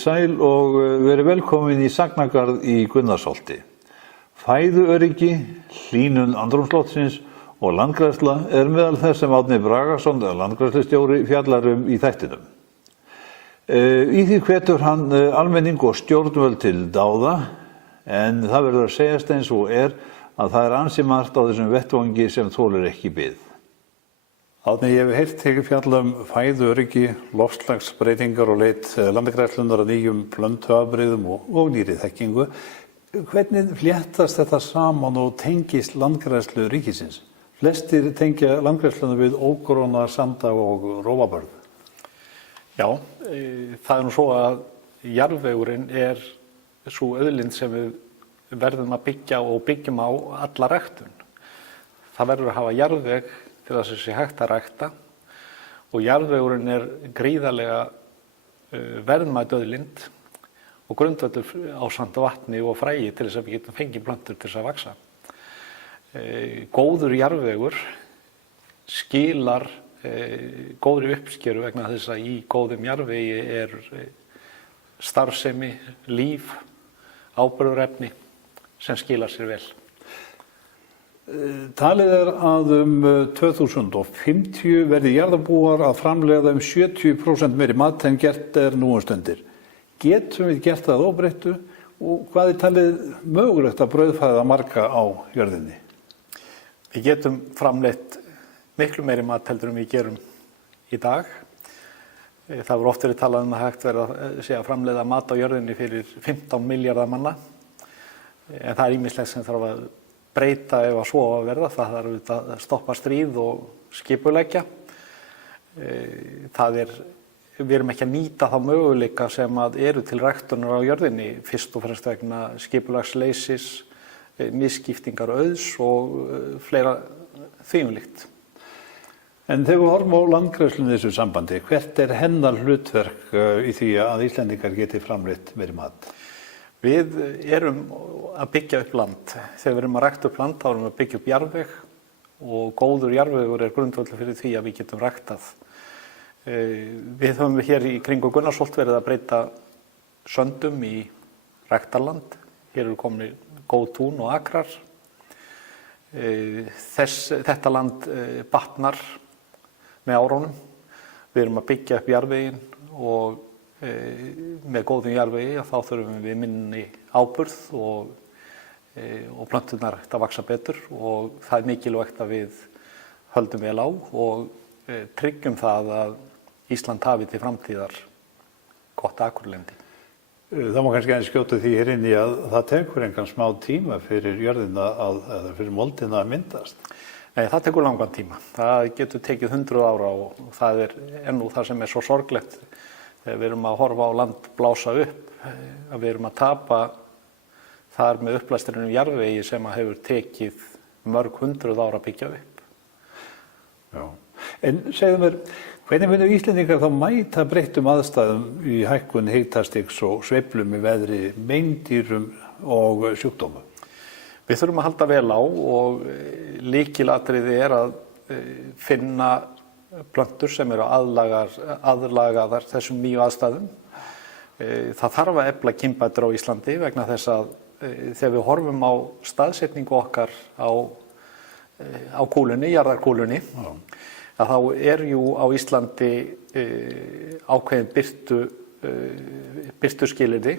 sæl og verið velkomin í Sagnagarð í Gunnarsholti. Fæðuöryggi, hlýnun andrúmsloftsins og landgræðsla meðal þess sem Árni Bragason, landgræðslustjóri, fjallar í þættinum. Í því hvetur hann almenning og stjórnvöld til dáða, en það verður að segjast eins og að það ansi margt á þessum vettvangi sem þolir ekki bið. Árni, ég hef heyrt þig fjalla fæðuöryggi, loftslagsbreytingar og leit landgræðslunnar að nýjum plöntuafbrigðum og nýrri þekkingu. Hvernig fléttast þetta saman og tengist landgræðslu ríkisins? Flestir tengja landgræðsluna við ógróna, sanda og rófabörð. Já, það nú svo að jarðvegurinn sú auðlind sem við verðum að byggja og byggjum á alla ræktun. Það verður að hafa jarðveg til þess að sé hægt að rækta og jarðvegurinn gríðarlega verðmæt auðlind og grundvöllur ásamt vatni og fræi til þess að við getum fengið plöntur til þess að vaxa. Góður jarðvegur skilar góðri uppskeru vegna þess að í góðum jarðvegi starfsemi, líf, áburðarefni sem skilar sér vel. Talið að 2050 verði jarðarbúar að framleiða 70% meiri mat en gert nú stundir. Getum við gert það óbreyttu og hvað talið mögulegt að brauðfæða marga á jörðinni? Við getum framleitt miklu meiri mat heldur en við gerum í dag. Það voru oft verið talað að hægt verið að framleiða mat á jörðinni fyrir 15 milljarða manna. En það ýmislegt sem þarf að breyta ef að svo að verða. Það þarf að stoppa stríð og skipuleggja. Við erum ekki að nýta þá möguleika sem eru til ræktunar á jörðinni, fyrst og fremst vegna skipulagsleysis, misskiptingar auðs og fleira þvíumlíkt. En þegar við horfum á landgræðslunni í þessu sambandi, hvert hennar hlutverk í því að Íslendingar geti framleitt meiri mat? Við erum að byggja upp land. Þegar við erum að rækta upp land, þá erum við að byggja upp jarðveg og góður jarðvegur grundvöllur fyrir því að við getum ræktað. Við höfum hér í kringu Gunnarsholt verið að breyta söndum í ræktarland. Hér eru komin góð tún og akrar. Þetta land batnar með árunum. Við erum að byggja upp jarðveginn og með góðum jarðvegi þá þurfum við minni áburð og plönturnar að vaxa betur og það mikilvægt að við höldum vel á og tryggjum það að Ísland hafi til framtíðar gott akurlendi. Það má kannski aðeins skjóta því hér inn í að það tekur engan smá tíma fyrir jörðina eða fyrir moldina að myndast. Nei, það tekur langan tíma. Það getur tekið 100 ára og það nú það sem svo sorglegt þegar við erum að horfa á land blása upp, að við erum að tapa þar með uppblæstrinum jarðvegi sem hefur tekið mörg 100 ára að byggja upp. Já. En segðu mér, hvernig munu Íslendingar þá mæta breyttum aðstæðum í hækkun hitastigs og sveiflum í veðri, meindýrum og sjúkdómum? Við þurfum að halda vel á og lykilatriði að finna plöntur sem eru aðlagaðar þessum nýju aðstæðum. Það þarf að efla kynbætur á Íslandi vegna þess að þegar við horfum á staðsetningu okkar á kúlunni, jarðarkúlunni, að þá jú á Íslandi ákveðin birtuskilyrði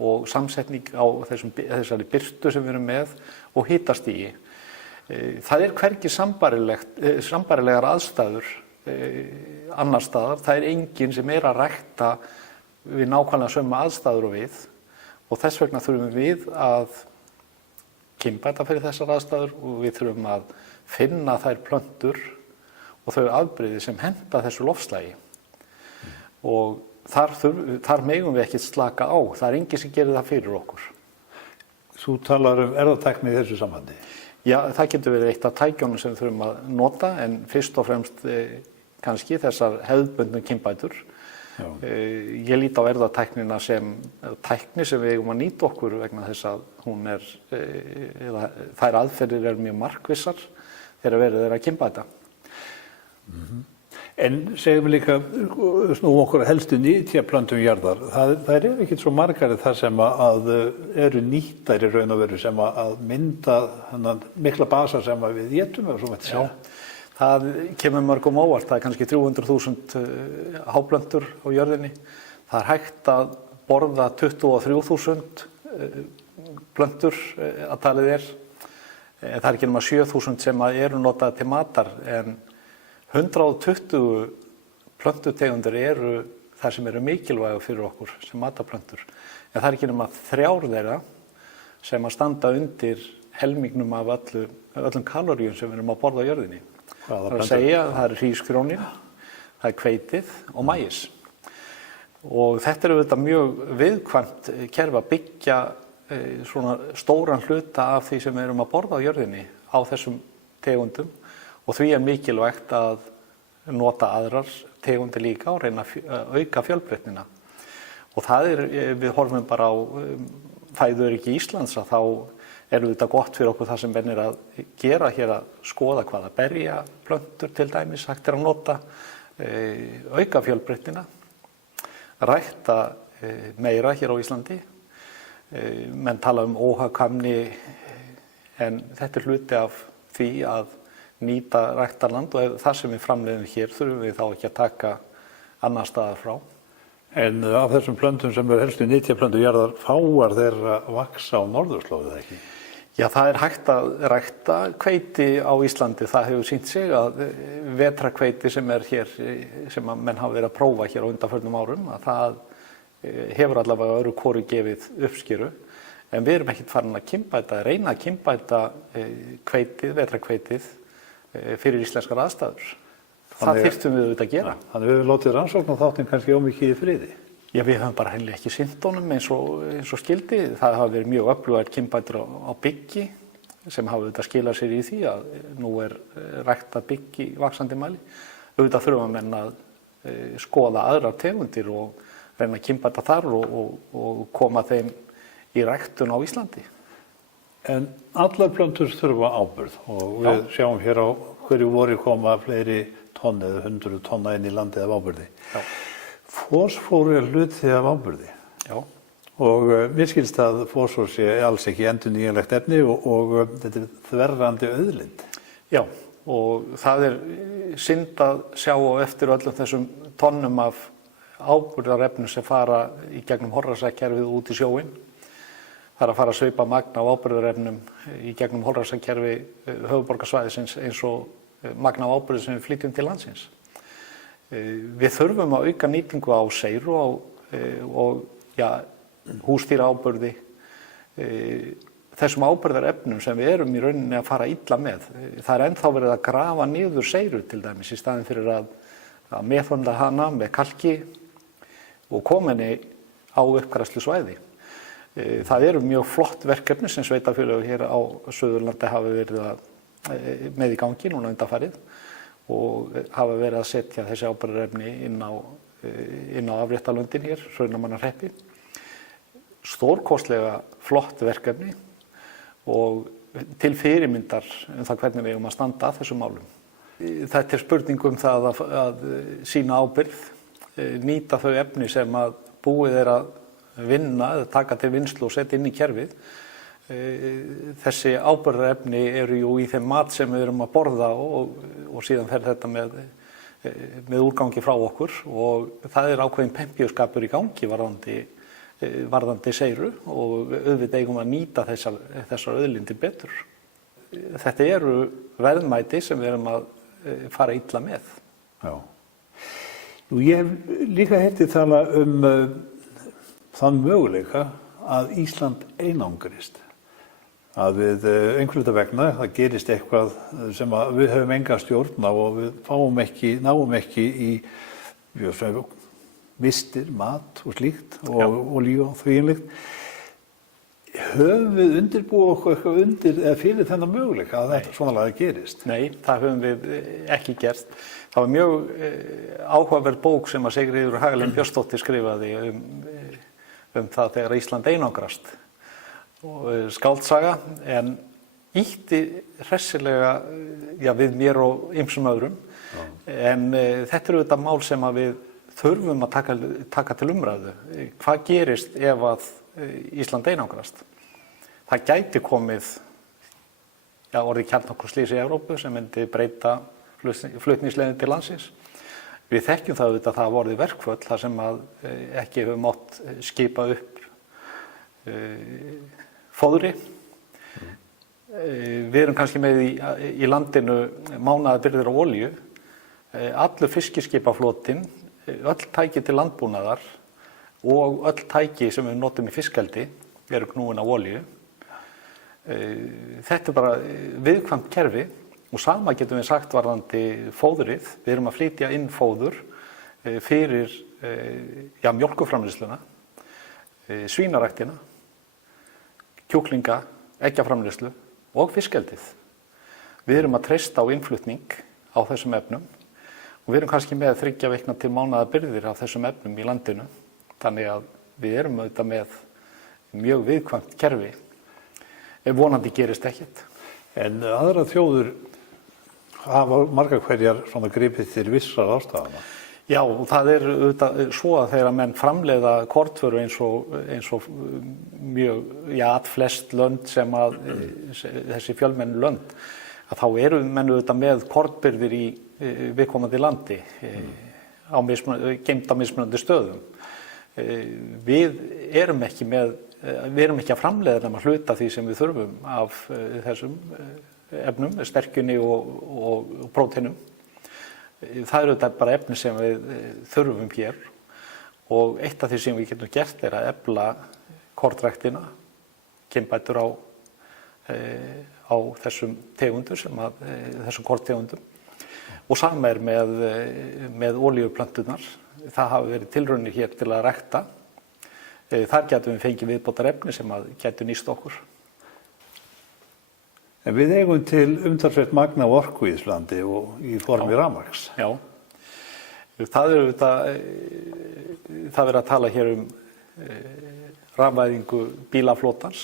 og samsetning á þessari birtu sem við erum með og hitastigi. Það hvergi sambærilegar aðstæður annars staðar. Það enginn sem að rækta við nákvæmlega sömu aðstæður og við og þess vegna þurfum við að kynbæta fyrir þessar aðstæður og við þurfum að finna þær plöntur og þau afbrigði sem henta þessu loftslagi. Og þar megum við ekki slaka á. Það enginn sem gerir það fyrir okkur. Þú talar erfðatækni í þessu sambandi? Já, það getur verið eitt af tækjunum sem við þurfum að nota en fyrst og fremst kannski þessar hefðbundnu kynbætur. Ég lít á erfðatæknina sem tækni sem við eigum að nýta okkur vegna þess að þær aðferðir mjög markvissar þegar verið að kynbæta. En segjum við líka, snúum okkur að helstu nytjaplöntum jarðar. Það eru ekkert svo margar þar sem að eru nýttar í raun og veru sem að mynda þennan mikla basa sem að við étum eða svo mætti segja. Það kemur mörgum óvart, það er kannski 300.000 háplöntur á jörðinni. Það er hægt að borða 23.000 plöntur að talið er. Það er ekki nema 7.000 sem eru notaðar til matar, en 120 plöntutegundir eru þar sem eru mikilvægar fyrir okkur sem matarplöntur. En það er ekki nema 3 þeirra sem að standa undir helmingnum af öllum kaloríum sem við erum að borða á jörðinni. Það er að segja, það er hrísgrjónin, það er hveitið og maís. Og þetta er auðvitað mjög viðkvæmt kerfi að byggja svona stóran hluta af því sem við erum að borða á jörðinni á þessum tegundum, og því er mikilvægt að nota aðrar tegundir líka og reyna að auka fjölbreytnina. Og það er, við horfum bara á fæðuöryggi Íslands, að þá er þetta gott fyrir okkur það sem menn er að gera hér, að skoða hvaða berjaplöntur til dæmis hægt er að nota, auka fjölbreytnina, rækta meira hér á Íslandi. Menn tala um óhagkvæmni, en þetta er hluti af því að nýta ræktarland, og það sem við framleiðum hér þurfum við þá ekki að taka annar staðar frá. En af þessum plöntum sem eru helstu nytjaplöntur jarðar, fáar þeirra vaxa á norðurslóðið ekki? Já, það er hægt að rækta hveiti á Íslandi. Það hefur sýnt sig að vetrarhveiti sem er hér, sem að menn hafa verið að prófa hér á undanförnum árum, að það hefur allavega öðru hvoru gefið uppskeru. En við erum ekkert farin að reyna að kynbæta hveitið, vetrarhveitið, fyrir íslenskar aðstæður. Það þyrftum við auðvitað að gera. Þannig við höfum látið rannsókn á þáttinn kannski ómikið í friði. Já, við höfum bara hreinlega ekki sinnt honum eins og skildi. Það hafa verið mjög öflugar kynbætur á byggi sem hafa auðvitað skilað sér í því að nú er ræktað byggi í vaxandi mæli. Auðvitað þurfum menn að skoða aðrar tegundir og reyna að kynbæta þar og koma þeim í ræktun á Íslandi. En allar plöntur þurfa áburð og við sjáum hér á hverju vori koma fleiri tonn eða 100 tonna inn í landið af áburði. Já. Fosfór er hluti af áburði. Já. Og mér skilst að fosfór sé alls ekki endurnýjanlegt efni og þetta er þverrandi auðlind. Já, og það er synd að sjá eftir öllum þessum tonnum af áburðarefnum sem fara í gegnum Hollrasakerfið út í sjóinn. Það er að fara að sveipa magn af áburðarefnum í gegnum Hollrasakerfi höfuðborgarsvæðisins eins og magn af áburði sem við flytjum til landsins. Við þurfum að auka nýtingu á seyru og húsdýraáburði, þessum áburðarefnum sem við erum í rauninni að fara illa með. Það er ennþá verið að grafa niður seyru til dæmis í staðinn fyrir að meðhöndla hana með kalki og koma henni á uppgræðslusvæði. Það eru mjög flott verkefni sem sveitarfélög hér á Suðurlandi hafa verið með í gangi núna undanfarið og hafa verið að setja þessi áburðarefni inn á afréttarlöndin hér, Hrunamannahreppi. Stórkostlega flott verkefni og til fyrirmyndar það hvernig við eigum að standa að þessum málum. Þetta er spurning það að sýna ábyrgð, nýta þau efni sem að búið er að vinna, taka til vinnslu og setja inn í kerfið. Þessi áburðarefni eru jú í þeim mat sem við erum að borða og síðan fer þetta með úrgangi frá okkur og það er ákveðin pempíuskapur í gangi varðandi seyru og auðvitað eigum að nýta þessar auðlindir betur. Þetta eru verðmæti sem við erum að fara illa með. Já. Nú ég hef líka heyrtið tala þann möguleika að Ísland einangrist. Að við einhverjuta vegna, það gerist eitthvað sem við höfum enga stjórn á og við náum ekki í vistir, mat og slíkt og olíu og þvíumlíkt. Höfum við undirbúið okkur eitthvað undir eða fyrir þennan möguleika að þetta svona lagað gerist? Nei, það höfum við ekki gert. Það var mjög áhugaverð bók sem að Sigríður Hagalín Björnsdóttir skrifaði um það þegar Ísland einangrast. Skáldsaga, en ýtti hressilega við mér og ýmsum öðrum. En þetta eru þetta mál sem að við þurfum að taka til umræðu. Hvað gerist ef að Ísland einangrast? Það gæti komið orðið kjarnorkuslys í Evrópu sem myndi breyta flutningsleiðin til landsins. Við þekkjum það auðvitað að það hafa orðið verkföll þar sem að ekki hefur mátt skipa upp fóðri. Við erum kannski með í landinu mánaðarbirgðir á olíu. Allur fiskiskipaflotinn, öll tæki til landbúnaðar og öll tæki sem við notum í fiskeldi eru knúin á olíu. Þetta bara viðkvæmt kerfi og sama getum við sagt varðandi fóðrið. Við erum að flytja inn fóður fyrir mjólkurframleiðsluna, svínaræktina, kjúklinga, eggjaframleiðslu og fiskeldið. Við erum að treysta á innflutning á þessum efnum og við erum kannski með 3 vikna til mánaðarbirgðir af þessum efnum í landinu. Þannig að við erum auðvitað með mjög viðkvæmt kerfi. Vonandi gerist ekkert. En aðrar þjóður hafa margar hverjar svona gripið til vissra ráðstafana. Já, og það auðvitað svo að þegar menn framleiða kornvöru eins og mjög flest lönd sem að þessi fjölmennu lönd, að þá eru menn auðvitað með kornbirgðir í viðkomandi landi geymt á mismunandi stöðum. Við erum ekki að framleiða nema hluta því sem við þurfum af þessum efnum, sterkjunni og próteinum. Það eru þetta bara efni sem við þurfum hér og eitt af því sem við getum gert er að efla kornræktina, kynbætur á þessum tegundum þessum korntegundum. Og sama er með olíuplönturnar. Það hafa verið tilraunir hér til að rækta. Þar getum við fengið viðbótar efni sem að getur nýst okkur. En við eigum til umtalsvert magn af orku í Íslandi og í formi rafmagns. Já. Það verið að tala hér rafvæðingu bílaflotans.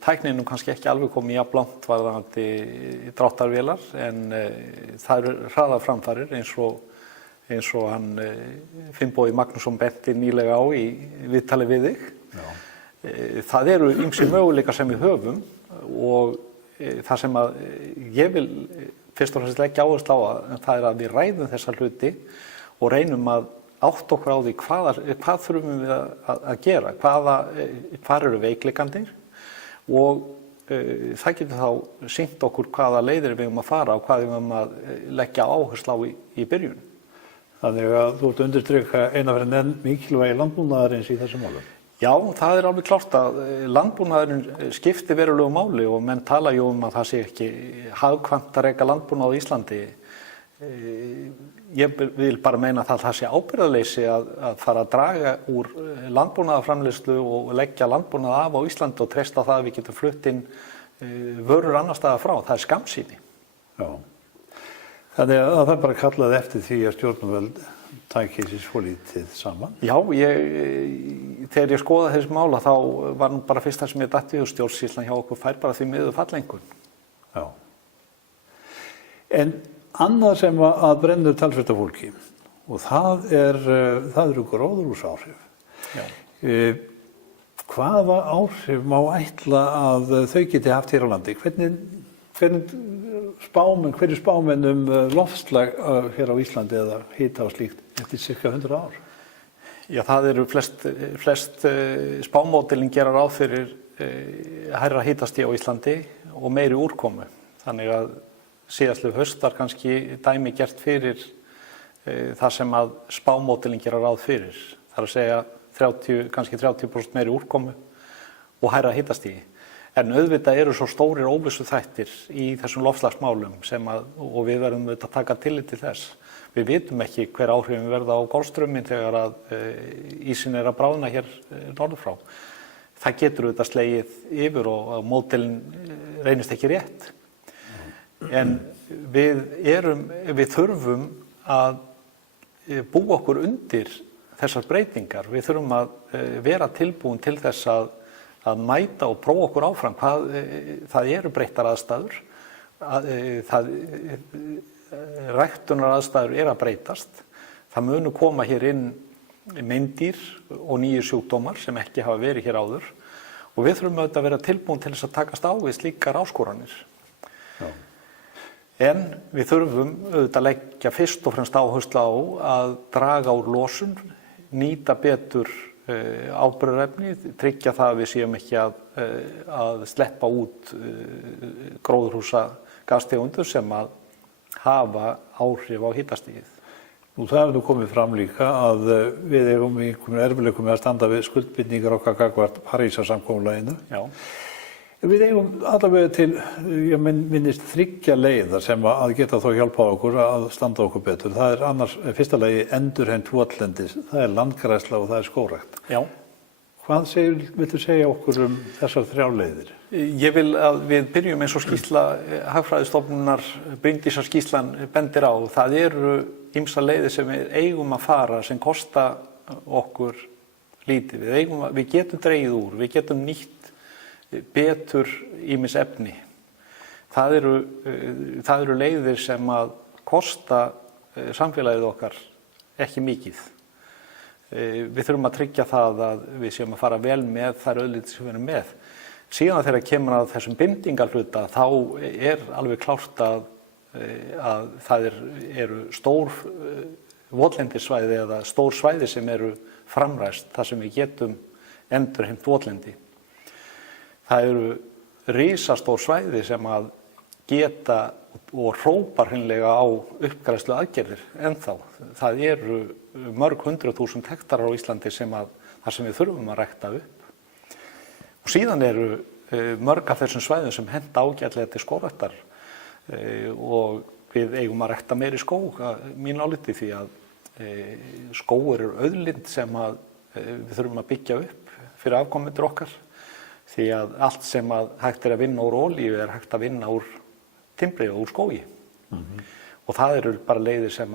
Tæknin kannski ekki alveg komið jafn langt varðandi dráttarvélar en það eru hraðar framfarir eins og hann Finnbogi Magnússon benti nýlega á í viðtali við þig. Það eru ýmsir möguleikar sem við höfum og það sem að ég vil fyrst og fremst leggja áherslu á það er að við ræðum þessa hluti og reynum að átta okkur á því hvað þurfum við að gera, hvar eru veikleikandir og það getur þá sýnt okkur hvaða leiðir við að fara og hvað við að leggja áherslu á í byrjun. Þannig að þú ert að undirstrika eina fyrir enn mikilvægi landbúnaðarins í þessum málum. Já, það er alveg klárt að landbúnaðurinn skiptir verulegu máli og menn tala að það sé ekki hagkvæmt að reka landbúnað á Íslandi. Ég vil bara meina að það sé ábyrgðarleysi að fara að draga úr landbúnaðarframleiðslu og leggja landbúnað af á Íslandi og treysta það að við getum flutt inn vörur annar staðar frá. Það er skammsýni. Já. Þannig að það bara kallaði eftir því að stjórnvöld tæki sér svolítið saman. Já, þegar ég skoðaði þessi mála þá var nú bara fyrst það sem ég datt í stjórnsýslan hjá okkur fær bara því miður fallengun. Já. En annað sem að brennur talsvert af fólki og það eru gróðurhúsaáhrif. Já. Hvaða áhrif má ætla að þau geti haft hér á landi? Hverju spámenn loftslag hér á Íslandi eða hita og slíkt eftir cirka 100 ár? Já, það eru flest spámódelin gera ráð fyrir hærra hitastig á Íslandi og meiri úrkomu. Þannig að síðastliðið haust var kannski dæmi gert fyrir það sem að spámódelin gera ráð fyrir. Það er að segja kannski 30% meiri úrkomu og hærra hitastigi. En auðvitað eru svo stórir óvissuþættir í þessum loftslagsmálum og við verðum auðvitað að taka tillit til þess. Við vitum ekki hver áhrifin verða á Golfstrauminn þegar að ísinn er að bráðna hér norður frá. Það getur auðvitað slegið yfir og módelin reynist ekki rétt. En við þurfum að búa okkur undir þessar breytingar. Við þurfum að vera tilbúin til þess að að mæta og prófa okkur áfram hvað það eru breyttar aðstæður, ræktunar aðstæður eru að breytast. Það munu koma hér inn meindýr og nýjir sjúkdómar sem ekki hafa verið hér áður og við þurfum auðvitað að vera tilbúin til þess að takast á við slíkar áskoranir. Já. En við þurfum auðvitað að leggja fyrst og fremst áherslu á að draga úr losun, nýta betur áburðarefni, tryggja það að við séum ekki að sleppa út gróðurhúsagastegundur sem að hafa áhrif á hitastigið. Nú það nú komið fram líka að við eigum í einhverjum erfiðleikum með að standa við skuldbindningar okkar gagnvart Parísarsamkomulaginu. Já. Við eigum allavega til, ég minnist 3 leiðar sem að geta þó hjálpa okkur að standa okkur betur. Það er annars, fyrsta lagi endurheimt votlendis, það er landgræðsla og það er skógrækt. Já. Hvað viltu segja okkur þessar 3 leiðir? Ég vil að við byrjum eins og skýrsla Hagfræðistofnunar, Bryndísar skýrslan bendir á. Það eru ýmsar leiðir sem við eigum að fara sem kosta okkur lítið. Við getum dregið úr, við getum nýtt betur ýmis efni. Það eru leiðir sem að kosta samfélagið okkar ekki mikið. Við þurfum að tryggja það að við séum að fara vel með þær auðlindir sem við erum með. Síðan þegar kemur að þessum bindingarhluta þá er alveg klárt að það eru stór votlendissvæði eða stór svæði sem eru framræst þar sem við getum endurheimt votlendi. Það eru risastór svæði sem að geta og hrópar hreinlega á uppgræðslu aðgerðir ennþá. Það eru mörg 100.000 hektarar á Íslandi þar sem við þurfum að rækta upp. Og síðan eru mörg af þessum svæðum sem henta ágætlega til skógræktar og við eigum að rækta meiri skóg mín áliti því að skógur eru auðlind sem við þurfum að byggja upp fyrir afkomendur okkar því að allt sem hægt er að vinna úr olíu er hægt að vinna úr timbri og úr skógi. Og það eru bara leiðir sem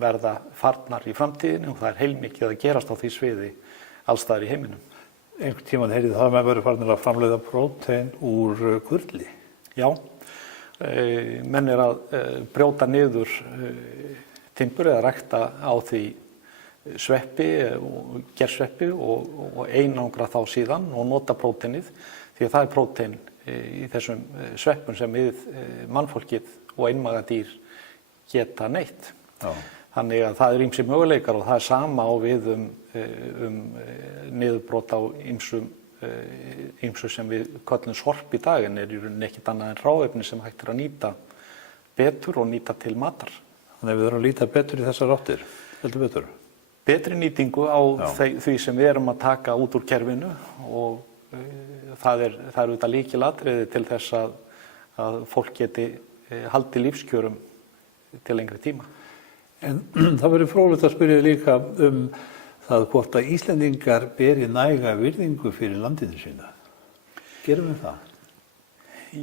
verða farnar í framtíðinu og það er heilmikið að gerast á því sviði alls staðar í heiminum. Einhvern tímann heyrði það að menn verður farnir að framleiða prótein úr kurli. Já, menn er að brjóta niður timbur eða rækta á því sveppi og gersveppi og einangra þá síðan og nota próteinið því að það er prótein í þessum sveppum sem við mannfólkið og einmagadýr geta neytt. Já. Þannig að það er ýmsir möguleikar og það er sama á við niðurbrot á ýmsu sem við köllum sorp í dag en er í rauninni ekkert annað en hráefni sem hægt er að nýta betur og nýta til matar. Þannig að við þurfum að líta betur í þessar áttir, heldur betur? Betri nýtingu á því sem við erum að taka út úr kerfinu og það er auðvitað lykilatriði til þess að fólk geti haldið lífskjörum til lengri tíma. En það verður fróðlegt að spyrja líka það hvort að Íslendingar beri næga virðingu fyrir landinu sína. Gerum við það?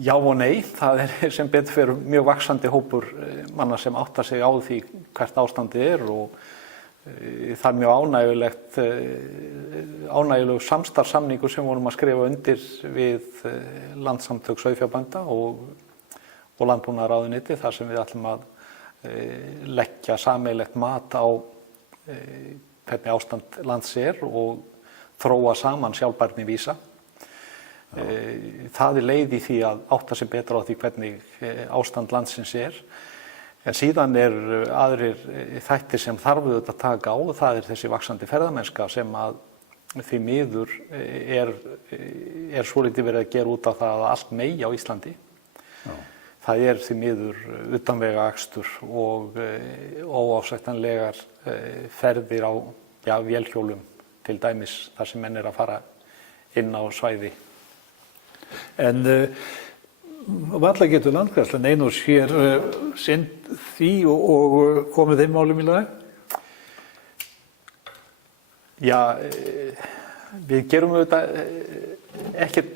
Já og nei, það er sem betur fyrir mjög vaxandi hópur manna sem áttar sig á því hvert ástandið er og það er mjög ánægjulegur samstarfssamningur sem vorum að skrifa undir við Landssamtök sauðfjárbænda og landbúnaðarráðuneyti þar sem við ætlum að leggja sameiginlegt mat á hvernig ástand lands er og þróa saman sjálfbærni vísa. Það er leið í því að átta sig betur á því hvernig ástand landsins er. En síðan aðrir þættir sem þarf auðvitað að taka á, það er þessi vaxandi ferðamennska sem að því miður er svolítið verið að gera út af það að allt megi á Íslandi. Já. Það er því miður utanvega akstur og óásættanlegar ferðir á vélhjólum til dæmis þar sem menn er að fara inn á svæði. En varla getur landgræðslan ein og sér sinnt því og komið þeim málum í lag? Já, við gerum auðvitað ekkert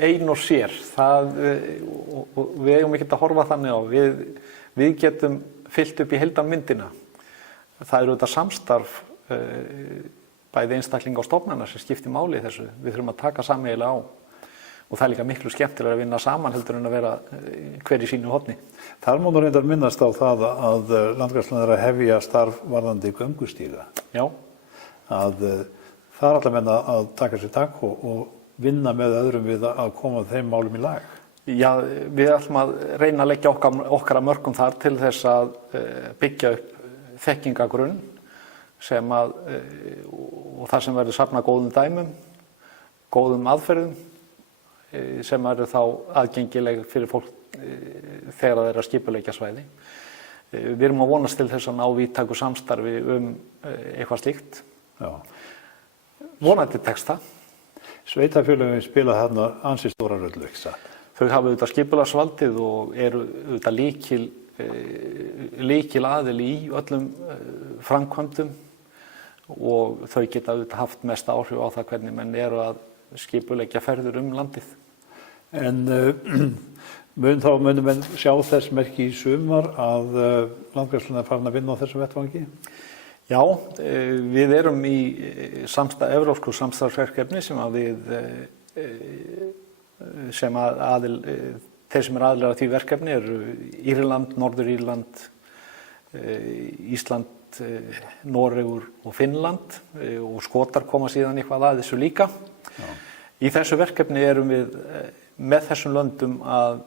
ein og sér. Við eigum ekkert að horfa þannig á. Við getum fyllt upp í heildarmyndina. Það er auðvitað samstarf bæði einstaklinga og stofnana sem skiptir máli í þessu. Við þurfum að taka sameiginlega á. Og það er líka miklu skemmtilega að vinna saman heldur en að vera hver í sínu horni. Þar má nú reyndar minnast á það að Landgræðslan er að hefja starf varðandi göngustíga. Já. Að það er allar menn að taka sér tak og vinna með öðrum við að koma þeim málum í lag. Já, við ætlum að reyna að leggja okkar að mörkum þar til þess að byggja upp þekkingagrunn sem að, og það sem verður safna góðum dæmum, góðum aðferðum, sem eru þá aðgengileg fyrir fólk þegar það er að skipuleggja svæði. Við erum að vonast til þess að ná víðtæku samstarfi eitthvað slíkt. Já. Vonandi tekst það. Sveitarfélögin spila þarna ansi stóra rullu, ekki satt? Þau hafa auðvitað skipulagsvaldið og eru auðvitað lykil aðili í öllum framkvæmdum og þau geta auðvitað haft mest áhrif á það hvernig menn eru að skipuleggja ferðir landið. En munum menn sjá þess merki í sumar að Landgræðslan er farin að vinna á þessum vettvangi? Já, við erum í evrópsku samstarfsverkefni sem að þeir sem aðilar að því verkefni eru Írland, Norður-Írland, Ísland, Noregur og Finnland og Skotar koma síðan eitthvað að þessu líka. Já. Í þessu verkefni erum við með þessum löndum að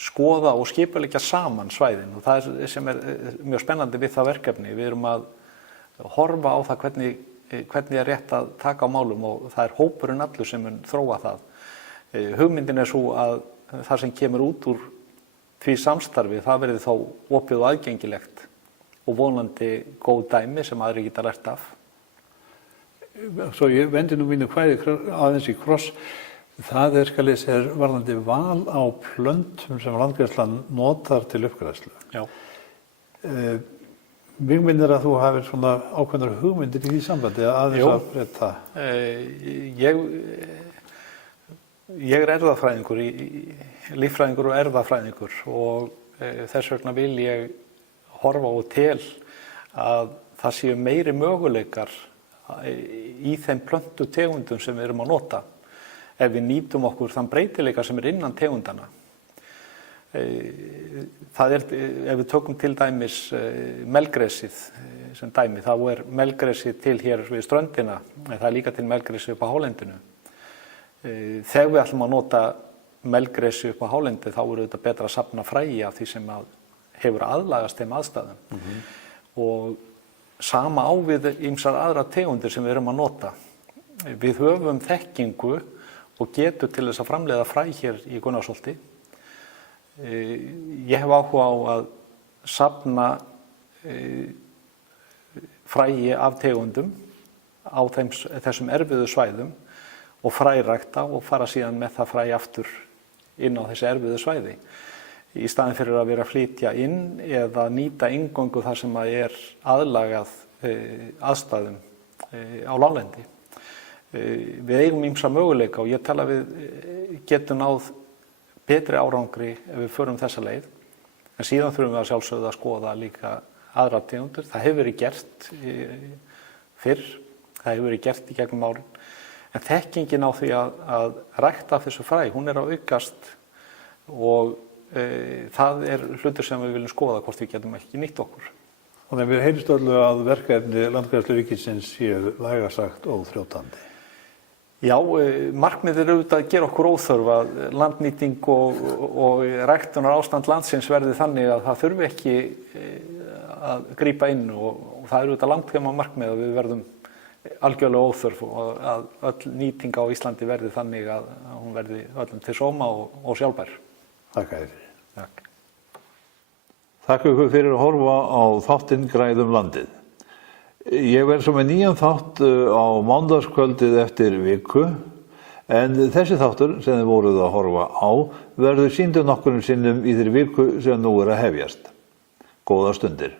skoða og skipuleggja saman svæðin og það sem er mjög spennandi við það verkefni. Við erum að horfa á það hvernig er rétt að taka á málum og það er hópurinn allur sem mun þróa það. Hugmyndin er svo að það sem kemur út úr því samstarfi, það verði þá opið og aðgengilegt og vonandi góð dæmi sem aðrir geta lært af. Svo ég vendi nú mínu kvæði aðeins í kross. Það er varðandi val á plöntum sem Landgræðslan notar til uppgræðslu. Já. Mig minnir að þú hafir svona ákveðnar hugmyndir í því sambandi aðeins að breyta. Ég er erfðafræðingur, líffræðingur og erfðafræðingur og þess vegna vil ég horfa og tel að það séu meiri möguleikar í þeim plöntutegundum sem við erum að nota ef við nýtum okkur þann breytileika sem er innan tegundana. Það er, ef við tökum til dæmis melgresið sem dæmi, þá er melgresið til hér við ströndina, en það er líka til melgresið upp á hálendinu. Þegar við ætlum að nota melgresið upp á hálendi, þá er þetta betra að safna fræi af því sem hefur aðlagast þeim aðstæðum. Og sama á við ýmsar aðra tegundir sem við erum að nota. Við höfum þekkingu og getu til þess að framleiða fræ hér í Gunnarsholti. Ég hef áhuga á að safna fræi af tegundum á þessum erfiðu svæðum og frærækta og fara síðan með það fræ aftur inn á þessi erfiðu svæði. Í staðinn fyrir að vera að flytja inn eða nýta inngöngu þar sem er aðlagað aðstæðum á láglendi. Við eigum ýmsa möguleika og ég tel að við getum náð betri árangri ef við förum þessa leið. En síðan þurfum við að sjálfsögðu að skoða líka aðra tegundir. Það hefur verið gert fyrr, það hefur verið gert í gegnum árin. En þekkingin á því að rækta þessu fræ, hún er að aukast og það er hlutur sem við viljum skoða hvort við getum ekki nýtt okkur. Þannig að við heyrist öllu að verkefni Landgræðslu ríkisins séu vægast sagt óþrjótandi. Já, markmiðið er auðvitað að gera okkur óþörf að landnýting og ræktunar ástand landsins verði þannig að það þurfi ekki að grípa inn og það er auðvitað langtíma markmið að við verðum algjörlega óþörf og að öll nýting á Íslandi verði þannig að hún verði öllum til sóma og sjálfbær. Takk fyrir. Takk. Þakka ykkur fyrir að horfa á þáttinn Græðum landið. Ég verð svo með nýjan þátt á mánudagskvöldið eftir viku, en þessi þáttur sem þið voruð að horfa á verður sýndur nokkrum sinnum í þeirri viku sem nú er að hefjast. Góðar stundir.